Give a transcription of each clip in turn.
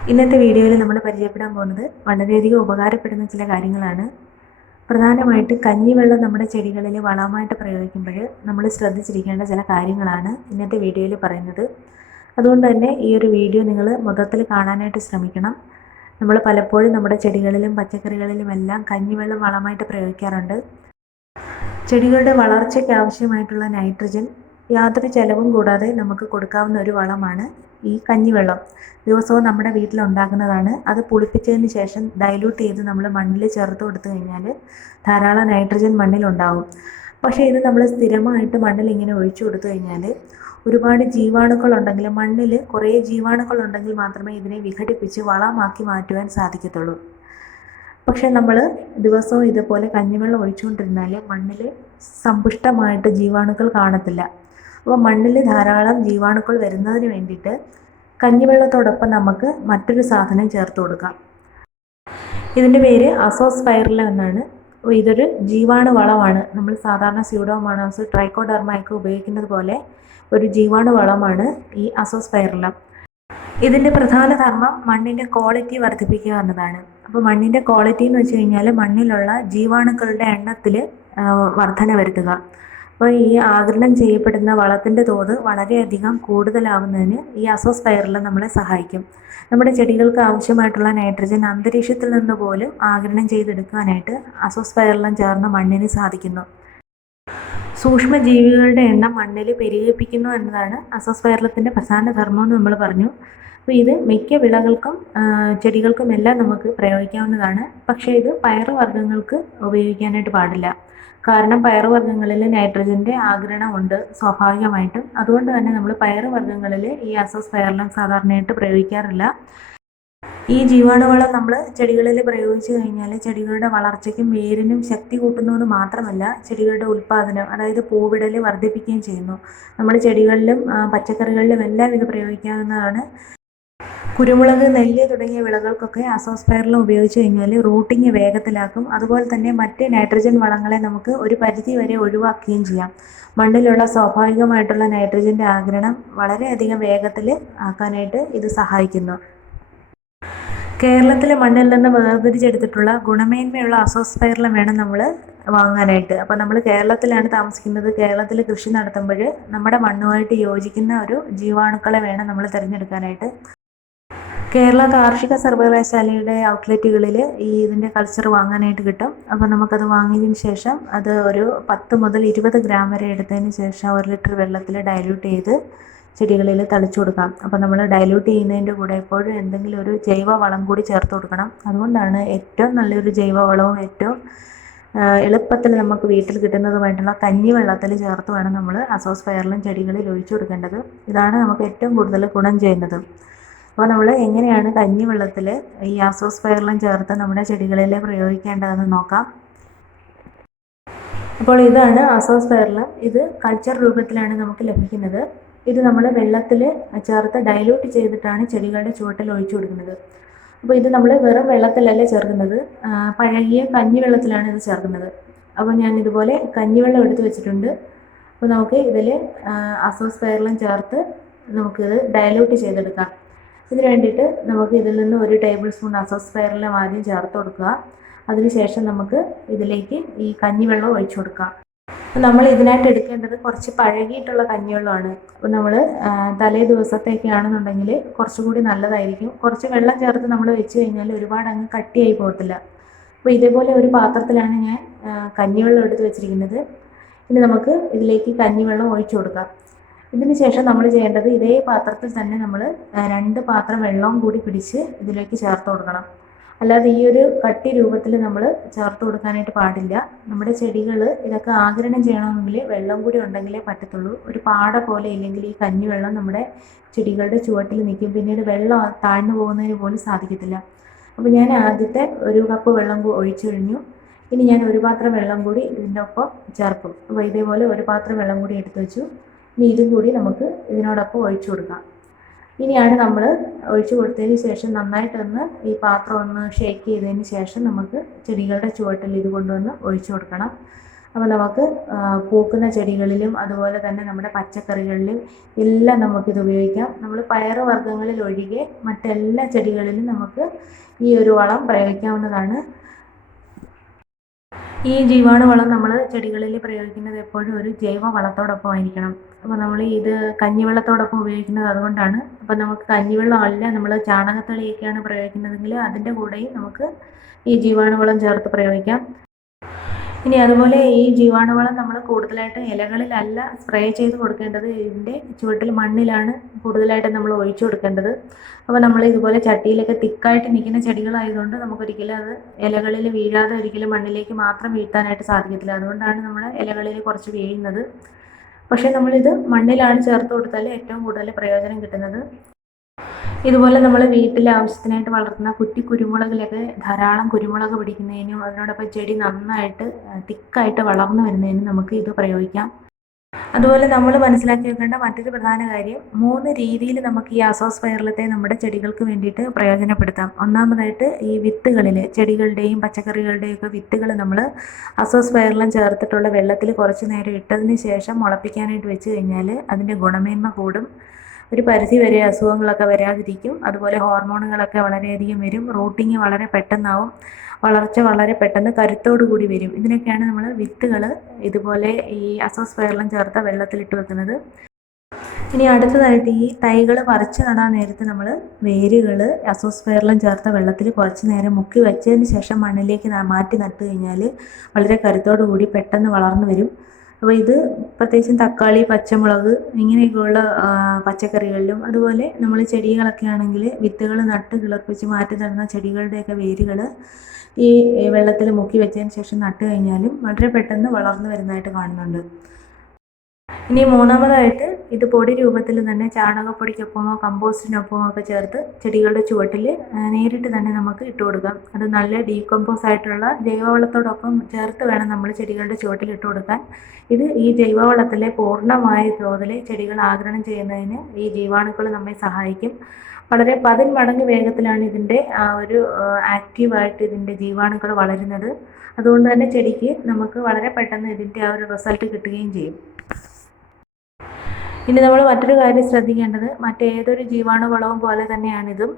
ഇന്നത്തെ വീഡിയോയിൽ നമ്മൾ പരിചയപ്പെടാൻ പോകുന്നത് വളരെയധികം ഉപകാരപ്പെടുന്ന ചില കാര്യങ്ങളാണ്. പ്രധാനമായിട്ട് കഞ്ഞിവെള്ളം നമ്മുടെ ചെടികളിൽ വളമായിട്ട് പ്രയോഗിക്കുമ്പോൾ നമ്മൾ ശ്രദ്ധിച്ചിരിക്കേണ്ട ചില കാര്യങ്ങളാണ് ഇന്നത്തെ വീഡിയോയിൽ പറയുന്നത്. അതുകൊണ്ട് തന്നെ ഈ ഒരു വീഡിയോ നിങ്ങൾ മൊത്തത്തിൽ കാണാനായിട്ട് ശ്രമിക്കണം. നമ്മൾ പലപ്പോഴും നമ്മുടെ ചെടികളിലും പച്ചക്കറികളിലുമെല്ലാം കഞ്ഞിവെള്ളം വളമായിട്ട് പ്രയോഗിക്കാറുണ്ട്. ചെടികളുടെ വളർച്ചയ്ക്ക് ആവശ്യമായിട്ടുള്ള നൈട്രജൻ യാതൊരു ചെലവും കൂടാതെ നമുക്ക് കൊടുക്കാവുന്ന ഒരു വളമാണ് ഈ കഞ്ഞിവെള്ളം. ദിവസവും നമ്മുടെ വീട്ടിലുണ്ടാക്കുന്നതാണ്. അത് പുളിപ്പിച്ചതിന് ശേഷം ഡൈല്യൂട്ട് ചെയ്ത് നമ്മൾ മണ്ണിൽ ചേർത്ത് കൊടുത്തു കഴിഞ്ഞാൽ ധാരാളം നൈട്രജൻ മണ്ണിലുണ്ടാകും. പക്ഷേ ഇത് നമ്മൾ സ്ഥിരമായിട്ട് മണ്ണിൽ ഇങ്ങനെ ഒഴിച്ചു കൊടുത്തു കഴിഞ്ഞാൽ ഒരുപാട് ജീവാണുക്കളുണ്ടെങ്കിൽ, മണ്ണിൽ കുറേ ജീവാണുക്കളുണ്ടെങ്കിൽ മാത്രമേ ഇതിനെ വിഘടിപ്പിച്ച് വളമാക്കി മാറ്റുവാൻ സാധിക്കത്തുള്ളൂ. പക്ഷെ നമ്മൾ ദിവസവും ഇതുപോലെ കഞ്ഞിവെള്ളം ഒഴിച്ചുകൊണ്ടിരുന്നാൽ മണ്ണിൽ സമ്പുഷ്ടമായിട്ട് ജീവാണുക്കൾ കാണത്തില്ല. അപ്പോൾ മണ്ണിൽ ധാരാളം ജീവാണുക്കൾ വരുന്നതിന് വേണ്ടിയിട്ട് കഞ്ഞിവെള്ളത്തോടൊപ്പം നമുക്ക് മറ്റൊരു സാധനം ചേർത്ത് കൊടുക്കാം. ഇതിൻ്റെ പേര് അസോസ്പൈറില്ലം എന്നാണ്. ഇതൊരു ജീവാണു വളമാണ്. നമ്മൾ സാധാരണ സ്യൂഡോമോണാസ്, ട്രൈക്കോഡെർമയൊക്കെ ഉപയോഗിക്കുന്നത് പോലെ ഒരു ജീവാണു വളമാണ് ഈ അസോസ്പൈറില്ലം. ഇതിൻ്റെ പ്രധാന ധർമ്മം മണ്ണിൻ്റെ ക്വാളിറ്റി വർദ്ധിപ്പിക്കുക എന്നതാണ്. അപ്പോൾ മണ്ണിൻ്റെ ക്വാളിറ്റി എന്ന് വെച്ച് കഴിഞ്ഞാൽ മണ്ണിലുള്ള ജീവാണുക്കളുടെ എണ്ണത്തിൽ വർധന വരുത്തുക. അപ്പോൾ ഈ ആഗിരണം ചെയ്യപ്പെടുന്ന വളത്തിൻ്റെ തോത് വളരെയധികം കൂടുതലാവുന്നതിന് ഈ അസോസ്പൈറില്ലം നമ്മളെ സഹായിക്കും. നമ്മുടെ ചെടികൾക്ക് ആവശ്യമായിട്ടുള്ള നൈട്രജൻ അന്തരീക്ഷത്തിൽ നിന്ന് പോലും ആഗിരണം ചെയ്തെടുക്കാനായിട്ട് അസോസ്പൈറില്ലം ചേർന്ന മണ്ണിന് സാധിക്കുന്നു. സൂക്ഷ്മജീവികളുടെ എണ്ണം മണ്ണിൽ പെരുകിപ്പിക്കുന്നു എന്നതാണ് അസോസ്പൈറില്ലത്തിൻ്റെ പ്രധാന ധർമ്മം എന്ന് നമ്മൾ പറഞ്ഞു. അപ്പോൾ ഇത് മിക്ക വിളകൾക്കും ചെടികൾക്കുമെല്ലാം നമുക്ക് പ്രയോഗിക്കാവുന്നതാണ്. പക്ഷേ ഇത് പയറുവർഗ്ഗങ്ങൾക്ക് ഉപയോഗിക്കാനായിട്ട് പാടില്ല. കാരണം പയറുവർഗ്ഗങ്ങളിൽ നൈട്രജൻ്റെ ആഗിരണം ഉണ്ട് സ്വാഭാവികമായിട്ടും. അതുകൊണ്ട് തന്നെ നമ്മൾ പയറുവർഗ്ഗങ്ങളിൽ ഈ അസോസ്പൈറില്ലം സാധാരണയായിട്ട് പ്രയോഗിക്കാറില്ല. ഈ ജീവാണുവളം നമ്മൾ ചെടികളിൽ പ്രയോഗിച്ചു കഴിഞ്ഞാൽ ചെടികളുടെ വളർച്ചയ്ക്കും വേരിനും ശക്തി കൂട്ടുന്നത് മാത്രമല്ല, ചെടികളുടെ ഉൽപ്പാദനം, അതായത് പൂവിടൽ വർദ്ധിപ്പിക്കുകയും ചെയ്യുന്നു. നമ്മൾ ചെടികളിലും പച്ചക്കറികളിലും എല്ലാം ഇത് പ്രയോഗിക്കാവുന്നതാണ്. കുരുമുളക്, നെല്ല് തുടങ്ങിയ വിളകൾക്കൊക്കെ അസോസ്പൈറില്ലം ഉപയോഗിച്ച് കഴിഞ്ഞാൽ റൂട്ടിങ് വേഗത്തിലാക്കും. അതുപോലെ തന്നെ മറ്റ് നൈട്രജൻ വളങ്ങളെ നമുക്ക് ഒരു പരിധി വരെ ഒഴിവാക്കുകയും ചെയ്യാം. മണ്ണിലുള്ള സ്വാഭാവികമായിട്ടുള്ള നൈട്രജൻ്റെ ആഗിരണം വളരെയധികം വേഗത്തിൽ ആക്കാനായിട്ട് ഇത് സഹായിക്കുന്നു. കേരളത്തിലെ മണ്ണിൽ നിന്ന് വേർതിരിച്ചെടുത്തിട്ടുള്ള ഗുണമേന്മയുള്ള അസോസ്പൈറില്ലം വേണം നമ്മൾ വാങ്ങാനായിട്ട്. അപ്പോൾ നമ്മൾ കേരളത്തിലാണ് താമസിക്കുന്നത്. കേരളത്തിൽ കൃഷി നടത്തുമ്പോൾ നമ്മുടെ മണ്ണുമായിട്ട് യോജിക്കുന്ന ഒരു ജീവാണുക്കളെ വേണം നമ്മൾ തിരഞ്ഞെടുക്കാനായിട്ട്. കേരള കാർഷിക സർവകലാശാലയുടെ ഔട്ട്ലെറ്റുകളിൽ ഇതിൻ്റെ കൾച്ചർ വാങ്ങാനായിട്ട് കിട്ടും. അപ്പോൾ നമുക്കത് വാങ്ങിയതിന് ശേഷം അത് ഒരു 10 മുതൽ 20 ഗ്രാം വരെ എടുത്തതിന് ശേഷം 1 ലിറ്റർ വെള്ളത്തിൽ ഡൈല്യൂട്ട് ചെയ്ത് ചെടികളിൽ തളിച്ചു കൊടുക്കാം. അപ്പോൾ നമ്മൾ ഡൈല്യൂട്ട് ചെയ്യുന്നതിൻ്റെ കൂടെ എപ്പോഴും എന്തെങ്കിലും ഒരു ജൈവവളം കൂടി ചേർത്ത് കൊടുക്കണം. അതുകൊണ്ടാണ് ഏറ്റവും നല്ലൊരു ജൈവവളവും ഏറ്റവും എളുപ്പത്തിൽ നമുക്ക് വീട്ടിൽ കിട്ടുന്നതുമായിട്ടുള്ള കഞ്ഞിവെള്ളത്തിൽ ചേർത്ത് വേണം നമ്മൾ അസോസ്പൈറില്ലം ചെടികളിൽ ഒഴിച്ചു കൊടുക്കേണ്ടത്. ഇതാണ് നമുക്ക് ഏറ്റവും കൂടുതൽ ഗുണം ചെയ്യുന്നത്. അപ്പോൾ നമ്മൾ എങ്ങനെയാണ് കഞ്ഞിവെള്ളത്തിൽ ഈ അസോസ്പൈറില്ലം ചേർത്ത് നമ്മുടെ ചെടികളിൽ പ്രയോഗിക്കേണ്ടതെന്ന് നോക്കാം. അപ്പോൾ ഇതാണ് അസോസ്പൈറില്ലം. ഇത് കൾച്ചർ രൂപത്തിലാണ് നമുക്ക് ലഭിക്കുന്നത്. ഇത് നമ്മൾ വെള്ളത്തിൽ ചേർത്ത് ഡൈല്യൂട്ട് ചെയ്തിട്ടാണ് ചെടികളുടെ ചുവട്ടിൽ ഒഴിച്ചു കൊടുക്കുന്നത്. അപ്പോൾ ഇത് നമ്മൾ വെറും വെള്ളത്തിലല്ല ചേർക്കുന്നത്, പഴകിയ കഞ്ഞിവെള്ളത്തിലാണ് ഇത് ചേർക്കുന്നത്. അപ്പോൾ ഞാൻ ഇതുപോലെ കഞ്ഞിവെള്ളം എടുത്ത് വെച്ചിട്ടുണ്ട്. അപ്പോൾ നമുക്ക് ഇതിൽ അസോസ്പൈറില്ലം ചേർത്ത് നമുക്കിത് ഡൈല്യൂട്ട് ചെയ്തെടുക്കാം. ഇതിന് വേണ്ടിയിട്ട് നമുക്ക് ഇതിൽ നിന്ന് 1 ടേബിൾ സ്പൂൺ അസോസ്പൈറില്ലം ആദ്യം ചേർത്ത് കൊടുക്കുക. അതിനുശേഷം നമുക്ക് ഇതിലേക്ക് ഈ കഞ്ഞിവെള്ളം ഒഴിച്ചു കൊടുക്കാം. അപ്പോൾ നമ്മൾ ഇതിനായിട്ട് എടുക്കേണ്ടത് കുറച്ച് പഴകിയിട്ടുള്ള കഞ്ഞിവെള്ളമാണ്. അപ്പോൾ നമ്മൾ തലേ ദിവസത്തേക്കാണെന്നുണ്ടെങ്കിൽ കുറച്ചുകൂടി നല്ലതായിരിക്കും. കുറച്ച് വെള്ളം ചേർത്ത് നമ്മൾ വെച്ച് കഴിഞ്ഞാൽ ഒരുപാട് അങ്ങ് കട്ടിയായി പോകത്തില്ല. അപ്പോൾ ഇതേപോലെ ഒരു പാത്രത്തിലാണ് ഞാൻ കഞ്ഞിവെള്ളം എടുത്ത് വെച്ചിരിക്കുന്നത്. ഇനി നമുക്ക് ഇതിലേക്ക് കഞ്ഞിവെള്ളം ഒഴിച്ചു കൊടുക്കാം. ഇതിന് ശേഷം നമ്മൾ ചെയ്യേണ്ടത് ഇതേ പാത്രത്തിൽ തന്നെ നമ്മൾ 2 പാത്രം വെള്ളവും കൂടി പിടിച്ച് ഇതിലേക്ക് ചേർത്ത് കൊടുക്കണം. അല്ലാതെ ഈ ഒരു കട്ടി രൂപത്തിൽ നമ്മൾ ചേർത്ത് കൊടുക്കാനായിട്ട് പാടില്ല. നമ്മുടെ ചെടികൾ ഇതൊക്കെ ആഗിരണം ചെയ്യണമെങ്കിൽ വെള്ളം കൂടി ഉണ്ടെങ്കിലേ പറ്റത്തുള്ളൂ. ഒരു പാട പോലെ ഇല്ലെങ്കിൽ ഈ കഞ്ഞിവെള്ളം നമ്മുടെ ചെടികളുടെ ചുവട്ടിൽ നിൽക്കും. പിന്നീട് വെള്ളം താഴ്ന്നു പോകുന്നതിന് പോലും സാധിക്കത്തില്ല. അപ്പോൾ ഞാൻ ആദ്യത്തെ 1 കപ്പ് വെള്ളം ഒഴിച്ചു കഴിഞ്ഞു. ഇനി ഞാൻ 1 പാത്രം വെള്ളം കൂടി ഇതിൻ്റെ ഒപ്പം ചേർക്കും. അപ്പോൾ ഇതേപോലെ 1 പാത്രം വെള്ളം കൂടി എടുത്തു വെച്ചു. ഇനി ഇതും കൂടി നമുക്ക് ഇതിനോടൊപ്പം ഒഴിച്ചു കൊടുക്കാം. ഇനിയാണ് നമ്മൾ ഒഴിച്ചു കൊടുത്തതിന് ശേഷം നന്നായിട്ടൊന്ന് ഈ പാത്രം ഒന്ന് ഷേക്ക് ചെയ്തതിന് ശേഷം നമുക്ക് ചെടികളുടെ ചുവട്ടിൽ ഇത് കൊണ്ടുവന്ന് ഒഴിച്ചു കൊടുക്കണം. അപ്പോൾ നമുക്ക് പൂക്കുന്ന ചെടികളിലും അതുപോലെ തന്നെ നമ്മുടെ പച്ചക്കറികളിലും എല്ലാം നമുക്കിത് ഉപയോഗിക്കാം. നമ്മൾ പയറ് വർഗ്ഗങ്ങളിൽ ഒഴികെ മറ്റെല്ലാ ചെടികളിലും നമുക്ക് ഈ ഒരു വളം പ്രയോഗിക്കാവുന്നതാണ്. ഈ ജീവാണുവളം നമ്മൾ ചെടികളിൽ പ്രയോഗിക്കുന്നത് എപ്പോഴും ഒരു ജൈവ വളത്തോടൊപ്പം ആയിരിക്കണം. അപ്പോൾ നമ്മൾ ഇത് കഞ്ഞിവെള്ളത്തോടൊപ്പം ഉപയോഗിക്കുന്നത് അതുകൊണ്ടാണ്. അപ്പോൾ നമുക്ക് കഞ്ഞിവെള്ളം അല്ല നമ്മൾ ചാണകത്തളിയൊക്കെയാണ് പ്രയോഗിക്കുന്നതെങ്കിൽ അതിൻ്റെ കൂടെയും നമുക്ക് ഈ ജീവാണുവളം ചേർത്ത് പ്രയോഗിക്കാം. ഇനി അതുപോലെ ഈ ജീവാണുവളം നമ്മൾ കൂടുതലായിട്ട് ഇലകളിലല്ല സ്പ്രേ ചെയ്ത് കൊടുക്കേണ്ടത്, ഇതിൻ്റെ ചുവട്ടിൽ മണ്ണിലാണ് കൂടുതലായിട്ട് നമ്മൾ ഒഴിച്ചു കൊടുക്കേണ്ടത്. അപ്പോൾ നമ്മൾ ഇതുപോലെ ചട്ടിയിലൊക്കെ തിക്കായിട്ട് നിൽക്കുന്ന ചെടികളായതുകൊണ്ട് നമുക്കൊരിക്കലും അത് ഇലകളിൽ വീഴാതെ ഒരിക്കലും മണ്ണിലേക്ക് മാത്രം വീഴ്ത്താനായിട്ട് സാധിക്കത്തില്ല. അതുകൊണ്ടാണ് നമ്മൾ ഇലകളിൽ കുറച്ച് വീഴുന്നത്. പക്ഷേ നമ്മളിത് മണ്ണിലാണ് ചേർത്ത് കൊടുത്താൽ ഏറ്റവും കൂടുതൽ പ്രയോജനം കിട്ടുന്നത്. ഇതുപോലെ നമ്മൾ വീട്ടിലെ ആവശ്യത്തിനായിട്ട് വളർത്തുന്ന കുറ്റി കുരുമുളകിലൊക്കെ ധാരാളം കുരുമുളക് പിടിക്കുന്നതിനും അതിനോടൊപ്പം ചെടി നന്നായിട്ട് തിക്കായിട്ട് വളർന്നു വരുന്നതിനും നമുക്ക് ഇത് പ്രയോഗിക്കാം. അതുപോലെ നമ്മൾ മനസ്സിലാക്കി വെക്കേണ്ട മറ്റൊരു പ്രധാന കാര്യം, 3 രീതിയിൽ നമുക്ക് ഈ അസോസ്പൈറില്ലത്തെ നമ്മുടെ ചെടികൾക്ക് വേണ്ടിയിട്ട് പ്രയോജനപ്പെടുത്താം. ഒന്നാമതായിട്ട് ഈ വിത്തുകളിൽ ചെടികളുടെയും പച്ചക്കറികളുടെയും ഒക്കെ വിത്തുകൾ നമ്മൾ അസോസ്പൈറില്ലം ചേർത്തിട്ടുള്ള വെള്ളത്തിൽ കുറച്ച് നേരം ഇട്ടതിന് ശേഷം മുളപ്പിക്കാനായിട്ട് വെച്ച് കഴിഞ്ഞാൽ അതിൻ്റെ ഗുണമേന്മ കൂടും. ഒരു പരിധി വരെ അസുഖങ്ങളൊക്കെ വരാതിരിക്കും. അതുപോലെ ഹോർമോണുകളൊക്കെ വളരെയധികം വരും. റൂട്ടിങ് വളരെ പെട്ടെന്നാവും. വളർച്ച വളരെ പെട്ടെന്ന് കരുത്തോടു കൂടി വരും. ഇതിനൊക്കെയാണ് നമ്മൾ വിത്തുകൾ ഇതുപോലെ ഈ അസോസ്പൈറില്ലം ചേർത്ത വെള്ളത്തിലിട്ട് വെക്കുന്നത്. ഇനി അടുത്തതായിട്ട് ഈ തൈകൾ പറിച്ച് നടാൻ നേരത്ത് നമ്മൾ വേരുകൾ അസോസ്പൈറില്ലം ചേർത്ത വെള്ളത്തിൽ കുറച്ച് നേരം മുക്കി വെച്ചതിന് ശേഷം മണ്ണിലേക്ക് മാറ്റി നട്ട് കഴിഞ്ഞാൽ വളരെ കരുത്തോടു കൂടി പെട്ടെന്ന് വളർന്നു വരും. അപ്പോൾ ഇത് പ്രത്യേകിച്ചും തക്കാളി, പച്ചമുളക് ഇങ്ങനെയൊക്കെയുള്ള പച്ചക്കറികളിലും അതുപോലെ നമ്മൾ ചെടികളൊക്കെ ആണെങ്കിൽ വിത്തുകൾ നട്ട് കിളിർപ്പിച്ച് മാറ്റി നടുന്ന ചെടികളുടെയൊക്കെ വേരുകൾ ഈ വെള്ളത്തിൽ മുക്കി വെച്ചതിന് ശേഷം നട്ട് കഴിഞ്ഞാലും വളരെ പെട്ടെന്ന് വളർന്നു വരുന്നതായിട്ട് കാണുന്നുണ്ട്. ഇനി മൂന്നാമതായിട്ട് ഇത് പൊടി രൂപത്തിൽ തന്നെ ചാണകപ്പൊടിക്കൊപ്പമോ കമ്പോസ്റ്റിനൊപ്പമോ ഒക്കെ ചേർത്ത് ചെടികളുടെ ചുവട്ടിൽ നേരിട്ട് തന്നെ നമുക്ക് ഇട്ട് കൊടുക്കാം. അത് നല്ല ഡീകമ്പോസ് ആയിട്ടുള്ള ജൈവവളത്തോടൊപ്പം ചേർത്ത് വേണം നമ്മൾ ചെടികളുടെ ചുവട്ടിൽ ഇട്ട് കൊടുക്കാൻ. ഇത് ഈ ജൈവവളത്തിലെ പൂർണ്ണമായ തോതിൽ ചെടികൾ ആഗിരണം ചെയ്യുന്നതിന് ഈ ജീവാണുക്കൾ നമ്മെ സഹായിക്കും. വളരെ 10 മടങ്ങ് വേഗത്തിലാണ് ഇതിൻ്റെ ഒരു ആക്റ്റീവായിട്ട് ഇതിൻ്റെ ജീവാണുക്കൾ വളരുന്നത്. അതുകൊണ്ട് തന്നെ ചെടിക്ക് നമുക്ക് വളരെ പെട്ടെന്ന് ഇതിൻ്റെ ആ ഒരു റിസൾട്ട് കിട്ടുകയും ചെയ്യും. ഇനി നമ്മൾ മറ്റൊരു കാര്യം ശ്രദ്ധിക്കേണ്ടത്, മറ്റേതൊരു ജീവാണുവളവും പോലെ തന്നെയാണിതും.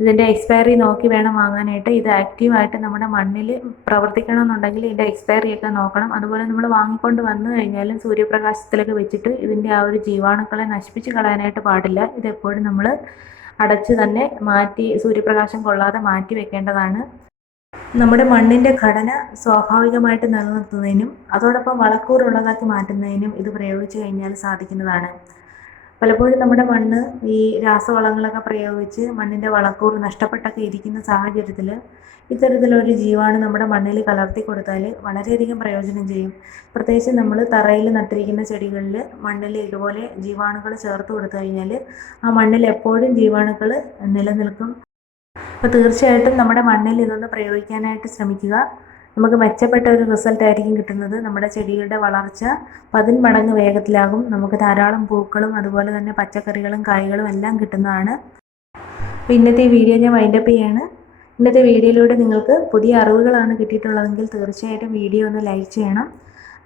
ഇതിൻ്റെ എക്സ്പയറി നോക്കി വേണം വാങ്ങാനായിട്ട്. ഇത് ആക്റ്റീവായിട്ട് നമ്മുടെ മണ്ണിൽ പ്രവർത്തിക്കണമെന്നുണ്ടെങ്കിൽ ഇതിൻ്റെ എക്സ്പയറിയൊക്കെ നോക്കണം. അതുപോലെ നമ്മൾ വാങ്ങിക്കൊണ്ട് വന്നു കഴിഞ്ഞാലും സൂര്യപ്രകാശത്തിലൊക്കെ വെച്ചിട്ട് ഇതിൻ്റെ ആ ഒരു ജീവാണുക്കളെ നശിപ്പിച്ച് കളയാനായിട്ട് പാടില്ല. ഇതെപ്പോഴും നമ്മൾ അടച്ച് തന്നെ മാറ്റി സൂര്യപ്രകാശം കൊള്ളാതെ മാറ്റി വെക്കേണ്ടതാണ്. നമ്മുടെ മണ്ണിൻ്റെ ഘടന സ്വാഭാവികമായിട്ട് നിലനിർത്തുന്നതിനും അതോടൊപ്പം വളക്കൂറുള്ളതാക്കി മാറ്റുന്നതിനും ഇത് പ്രയോഗിച്ചു കഴിഞ്ഞാൽ സാധിക്കുന്നതാണ്. പലപ്പോഴും നമ്മുടെ മണ്ണ് ഈ രാസവളങ്ങളൊക്കെ പ്രയോഗിച്ച് മണ്ണിൻ്റെ വളക്കൂറ് നഷ്ടപ്പെട്ടൊക്കെ ഇരിക്കുന്ന സാഹചര്യത്തിൽ ഇത്തരത്തിലൊരു ജീവാണു നമ്മുടെ മണ്ണിൽ കലർത്തി കൊടുത്താൽ വളരെയധികം പ്രയോജനം ചെയ്യും. പ്രത്യേകിച്ച് നമ്മൾ തറയിൽ നട്ടിരിക്കുന്ന ചെടികളിൽ മണ്ണിൽ ഇതുപോലെ ജീവാണുക്കൾ ചേർത്ത് കൊടുത്തു കഴിഞ്ഞാൽ ആ മണ്ണിൽ എപ്പോഴും ജീവാണുക്കൾ നിലനിൽക്കും. അപ്പോൾ തീർച്ചയായിട്ടും നമ്മുടെ മണ്ണിൽ ഇതൊന്ന് പ്രയോഗിക്കാനായിട്ട് ശ്രമിക്കുക. നമുക്ക് മെച്ചപ്പെട്ട ഒരു റിസൾട്ട് ആയിരിക്കും കിട്ടുന്നത്. നമ്മുടെ ചെടികളുടെ വളർച്ച 10 മടങ്ങ് വേഗത്തിലാകും. നമുക്ക് ധാരാളം പൂക്കളും അതുപോലെ തന്നെ പച്ചക്കറികളും കായ്കളും എല്ലാം കിട്ടുന്നതാണ്. അപ്പോൾ ഇന്നത്തെ ഈ വീഡിയോ ഞാൻ വൈൻഡപ്പ് ചെയ്യാണ്. ഇന്നത്തെ വീഡിയോയിലൂടെ നിങ്ങൾക്ക് പുതിയ അറിവുകളാണ് കിട്ടിയിട്ടുള്ളതെങ്കിൽ തീർച്ചയായിട്ടും വീഡിയോ ഒന്ന് ലൈക്ക് ചെയ്യണം.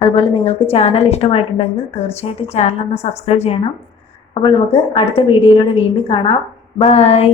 അതുപോലെ നിങ്ങൾക്ക് ചാനൽ ഇഷ്ടമായിട്ടുണ്ടെങ്കിൽ തീർച്ചയായിട്ടും ചാനൽ ഒന്ന് സബ്സ്ക്രൈബ് ചെയ്യണം. അപ്പോൾ നമുക്ക് അടുത്ത വീഡിയോയിലൂടെ വീണ്ടും കാണാം. ബൈ.